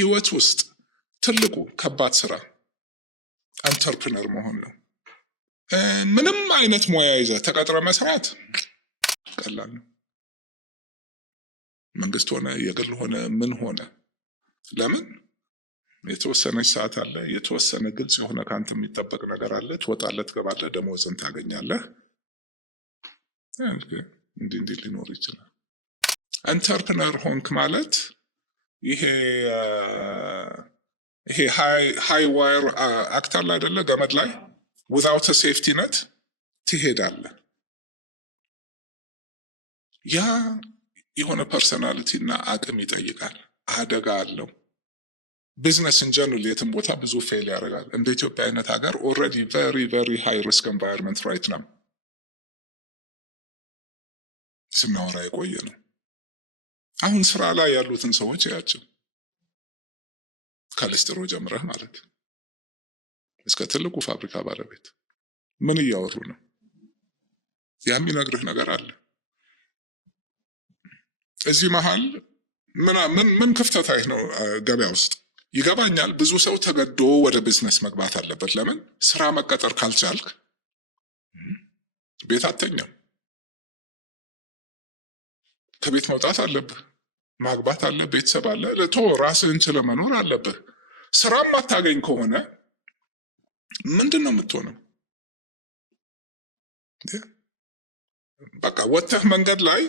ህይወት ውስጥ ትልቁ ከባድ ስራ አንተርፕረነር መሆን ነው። ምንም አይነት ሙያ ይዘህ ተቀጥረ መስራት ቀላል ነው። መንግስት ሆነ የግል ሆነ ምን ሆነ ለምን የተወሰነች ሰዓት አለ፣ የተወሰነ ግልጽ የሆነ ካንተ የሚጠበቅ ነገር አለ። ትወጣለህ፣ ትገባለህ፣ ደሞዝን ታገኛለህ። እንዲህ ሊኖር ይችላል። አንተርፕረነር ሆንክ ማለት ይሄ ሃይ ዋየር አክት አለ አይደለ? ገመድ ላይ ዊዛውት ሴፍቲ ነት ትሄዳለህ። ያ የሆነ ፐርሰናሊቲ እና አቅም ይጠይቃል። አደጋ አለው። ቢዝነስ ኢንጀነራል የትም ቦታ ብዙ ፌል ያደርጋል። እንደ ኢትዮጵያ አይነት ሀገር ኦልሬዲ ቨሪ ሃይ ሪስክ ኤንቫይሮንመንት ራይት ነው ስናወራ የቆየ ነው። አሁን ስራ ላይ ያሉትን ሰዎች ያቸው ከሊስትሮ ጀምረህ ማለት እስከ ትልቁ ፋብሪካ ባለቤት ምን እያወሩ ነው? የሚነግርህ ነገር አለ። እዚህ መሃል ምን ክፍተት አይ ነው ገበያ ውስጥ ይገባኛል። ብዙ ሰው ተገዶ ወደ ቢዝነስ መግባት አለበት። ለምን ስራ መቀጠር ካልቻልክ ቤት አተኛም። ከቤት መውጣት አለብህ፣ ማግባት አለ፣ ቤተሰብ አለ፣ ራስህን ችለህ መኖር አለብህ። ስራም ማታገኝ ከሆነ ምንድን ነው የምትሆነው? በቃ ወጥተህ መንገድ ላይ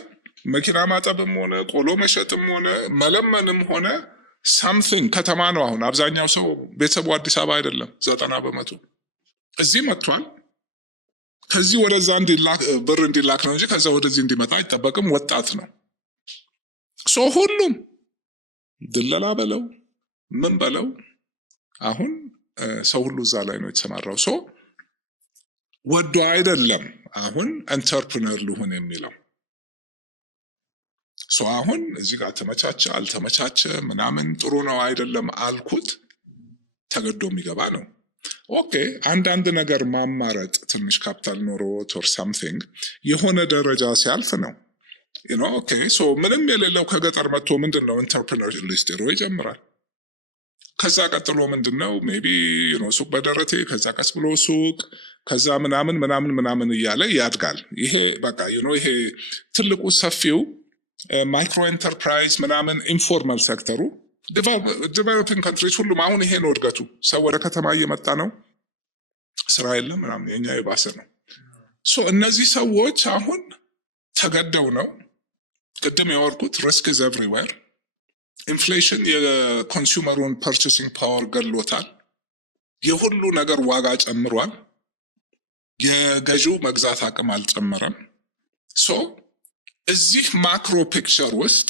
መኪና ማጠብም ሆነ ቆሎ መሸጥም ሆነ መለመንም ሆነ ሳምቲንግ ከተማ ነው። አሁን አብዛኛው ሰው ቤተሰቡ አዲስ አበባ አይደለም፣ 90% እዚህ መጥቷል። ከዚህ ወደዛ ብር እንዲላክ ነው እንጂ ከዛ ወደዚህ እንዲመጣ አይጠበቅም። ወጣት ነው። ሁሉም ድለላ በለው ምን በለው አሁን ሰው ሁሉ እዛ ላይ ነው የተሰማራው። ወዶ አይደለም አሁን አንተርፕረነር ልሁን የሚለው። አሁን እዚህ ጋር ተመቻቸ አልተመቻቸ ምናምን ጥሩ ነው አይደለም አልኩት፣ ተገዶ የሚገባ ነው። ኦኬ አንዳንድ ነገር ማማረጥ ትንሽ ካፒታል ኖሮት ኦር ሳምቲንግ የሆነ ደረጃ ሲያልፍ ነው። ኦኬ ምንም የሌለው ከገጠር መጥቶ ምንድነው ኢንተርፕረነር ሊስትሮ ይጀምራል። ከዛ ቀጥሎ ምንድነው ሜቢ ሱቅ በደረቴ፣ ከዛ ቀስ ብሎ ሱቅ፣ ከዛ ምናምን እያለ ያድጋል። ይሄ በቃ ይሄ ትልቁ ሰፊው ማይክሮ ኤንተርፕራይዝ ምናምን ኢንፎርማል ሴክተሩ ዲቨሎፒንግ ካንትሪስ ሁሉም አሁን ይሄ ነው እድገቱ። ሰው ወደ ከተማ እየመጣ ነው፣ ስራ የለም ምናምን። የኛ የባሰ ነው። እነዚህ ሰዎች አሁን ተገደው ነው። ቅድም ያወርኩት ሪስክ ኢዝ ኤቭሪዌር። ኢንፍሌሽን የኮንሱመሩን ፐርቼሲንግ ፓወር ገሎታል። የሁሉ ነገር ዋጋ ጨምሯል። የገዢው መግዛት አቅም አልጨመረም። እዚህ ማክሮ ፒክቸር ውስጥ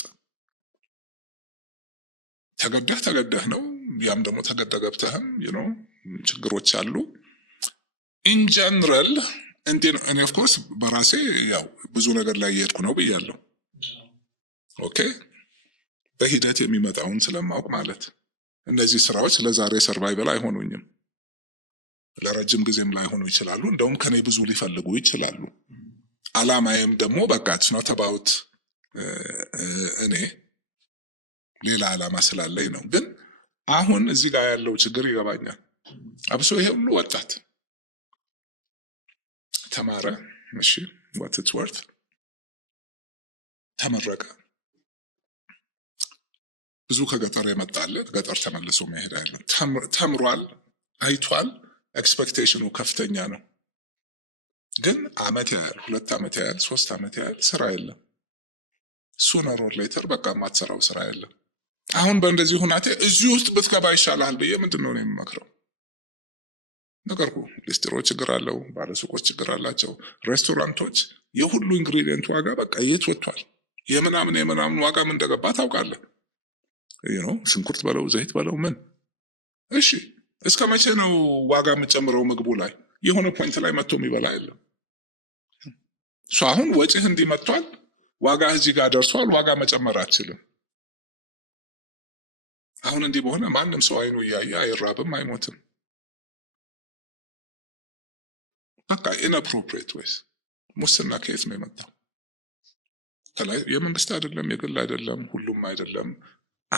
ተገደህ ነው። ያም ደግሞ ተገደ ገብተህም ችግሮች አሉ። ኢን ጀነራል እኔ ኦፍ ኮርስ በራሴ ያው ብዙ ነገር ላይ እየሄድኩ ነው ብያለሁ። ኦኬ በሂደት የሚመጣውን ስለማውቅ ማለት እነዚህ ስራዎች ለዛሬ ሰርቫይቨል አይሆኑኝም፣ ለረጅም ጊዜም ላይሆኑ ይችላሉ። እንደውም ከኔ ብዙ ሊፈልጉ ይችላሉ። አላማዬም ደግሞ በቃ not about እኔ ሌላ አላማ ስላለኝ ነው። ግን አሁን እዚህ ጋር ያለው ችግር ይገባኛል። አብሶ ይሄ ሁሉ ወጣት ተማረ፣ እሺ what it's worth ተመረቀ፣ ብዙ ከገጠር የመጣለ ገጠር ተመልሶ መሄድ አይደለም። ተምሯል፣ አይቷል፣ ኤክስፔክቴሽኑ ከፍተኛ ነው። ግን አመት ያህል 2 ዓመት ያህል 3 ዓመት ያህል ስራ የለም። ሱነር ኦር ሌተር በቃ ማትሰራው ስራ የለም። አሁን በእንደዚህ ሁናቴ እዚህ ውስጥ ብትገባ ይሻላል ብዬ ምንድነው ነው የምመክረው? ነገርኩ። ሊስትሮ ችግር አለው፣ ባለሱቆች ችግር አላቸው፣ ሬስቶራንቶች የሁሉ ኢንግሪዲየንት ዋጋ በቃ የት ወጥቷል። የምናምን ዋጋ ምን እንደገባ ታውቃለህ? ሽንኩርት በለው ዘይት በለው ምን። እሺ እስከ መቼ ነው ዋጋ የምጨምረው ምግቡ ላይ? የሆነ ፖይንት ላይ መጥቶ የሚበላ የለም። አሁን ወጪህ እንዲመጥቷል፣ ዋጋ እዚህ ጋር ደርሷል፣ ዋጋ መጨመር አትችልም። አሁን እንዲህ በሆነ ማንም ሰው አይኑ እያየ አይራብም፣ አይሞትም። በቃ ኢንአፕሮፕሪየት ወይስ ሙስና ከየት ነው የመጣው? ከላይ የመንግስት አይደለም፣ የግል አይደለም፣ ሁሉም አይደለም።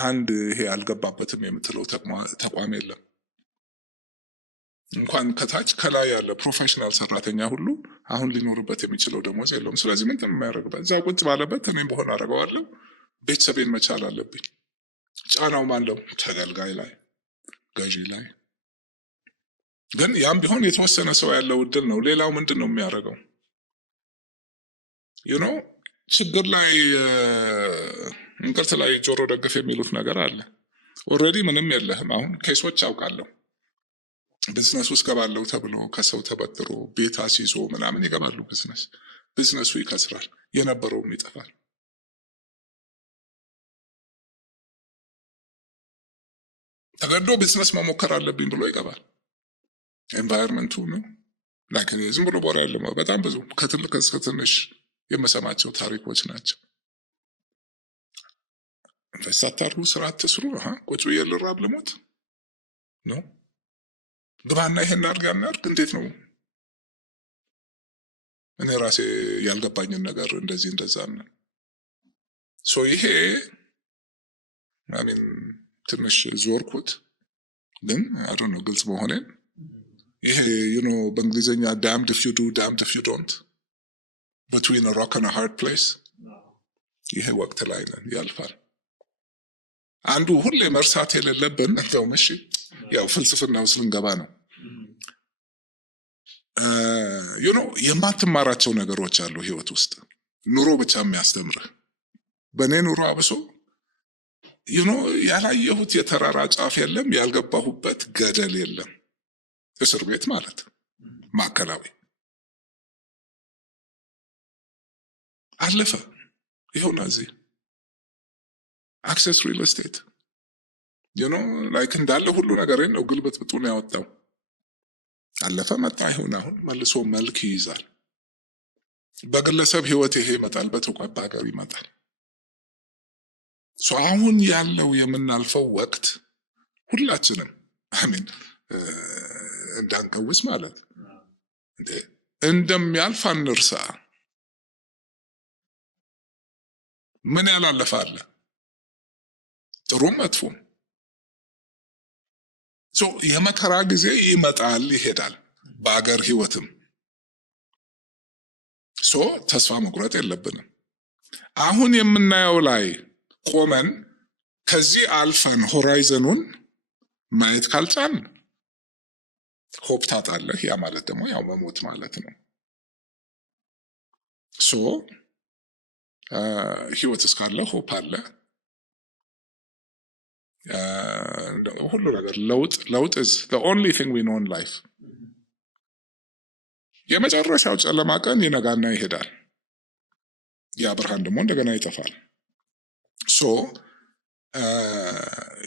አንድ ይሄ አልገባበትም የምትለው ተቋም የለም። እንኳን ከታች ከላይ ያለ ፕሮፌሽናል ሰራተኛ ሁሉ አሁን ሊኖርበት የሚችለው ደሞዝ የለውም። ስለዚህ ምንድን ነው የሚያደርግበት? እዛ ቁጭ ባለበት እኔም በሆን አደርገዋለሁ። ቤተሰቤን መቻል አለብኝ። ጫናው ማለው? ተገልጋይ ላይ፣ ገዢ ላይ። ግን ያም ቢሆን የተወሰነ ሰው ያለው እድል ነው። ሌላው ምንድን ነው የሚያደርገው? ችግር ላይ እንቅርት ላይ ጆሮ ደግፍ የሚሉት ነገር አለ። ኦልሬዲ ምንም የለህም። አሁን ኬሶች አውቃለሁ። ቢዝነስ ውስጥ ገባለሁ ተብሎ ከሰው ተበድሮ ቤት አስይዞ ምናምን ይገባሉ። ቢዝነሱ ይከስራል፣ የነበረውም ይጠፋል። ተገዶ ቢዝነስ መሞከር አለብኝ ብሎ ይገባል። ኤንቫይሮንመንቱ ነው ዝም ብሎ ቦራ ያለ በጣም ብዙ ከትልቅ እስከ ትንሽ የመሰማቸው ታሪኮች ናቸው። ሳታርጉ ስራ አትስሩ፣ ቁጭ ብዬ ልራብ ልሞት ነው። ግባና ይሄን አድርግ እናድርግ። እንዴት ነው? እኔ ራሴ ያልገባኝን ነገር እንደዚህ እንደዛ ነው። ይሄ ትንሽ ዞርኩት፣ ግን አዶ ነው ግልጽ መሆኔን። ይሄ በእንግሊዝኛ damned if you do damned if you don't between a rock and a hard place ይሄ ወቅት ላይ ነን፣ ያልፋል። አንዱ ሁሌ መርሳት የሌለብን እንደው እሺ ያው ፍልስፍና ውስጥ ልንገባ ነው። የማትማራቸው ነገሮች አሉ ህይወት ውስጥ ኑሮ ብቻ የሚያስተምርህ። በእኔ ኑሮ አብሶ ያላየሁት የተራራ ጫፍ የለም፣ ያልገባሁበት ገደል የለም። እስር ቤት ማለት ማዕከላዊ አለፈ። ይኸውና እዚህ አክሰስ ሪል ስቴት ላይክ እንዳለ ሁሉ ነገር ነው ግልብጥ ብጡን ያወጣው። አለፈ መጣ። ይሁን አሁን መልሶ መልክ ይይዛል። በግለሰብ ህይወት ይሄ ይመጣል፣ በተቋም ሀገር ይመጣል። አሁን ያለው የምናልፈው ወቅት ሁላችንም እንዳንቀውስ ማለት እንደሚያልፍ አንርሳ። ምን ያላለፈ አለ? ጥሩም መጥፎም። የመከራ ጊዜ ይመጣል ይሄዳል፣ በአገር ህይወትም። ተስፋ መቁረጥ የለብንም። አሁን የምናየው ላይ ቆመን ከዚህ አልፈን ሆራይዘኑን ማየት ካልቻልን ሆፕ ታጣለህ። ያ ማለት ደግሞ ያው መሞት ማለት ነው። ህይወት እስካለ ሆፕ አለ። ሁሉ ነገር ለውጥ is the only thing we know in life። የመጨረሻው ጨለማ ቀን ይነጋና ይሄዳል። ያ ብርሃን ደግሞ እንደገና ይጠፋል።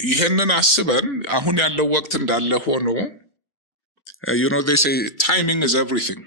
ይሄንን አስበን አሁን ያለው ወቅት እንዳለ ሆኖ they say timing is everything።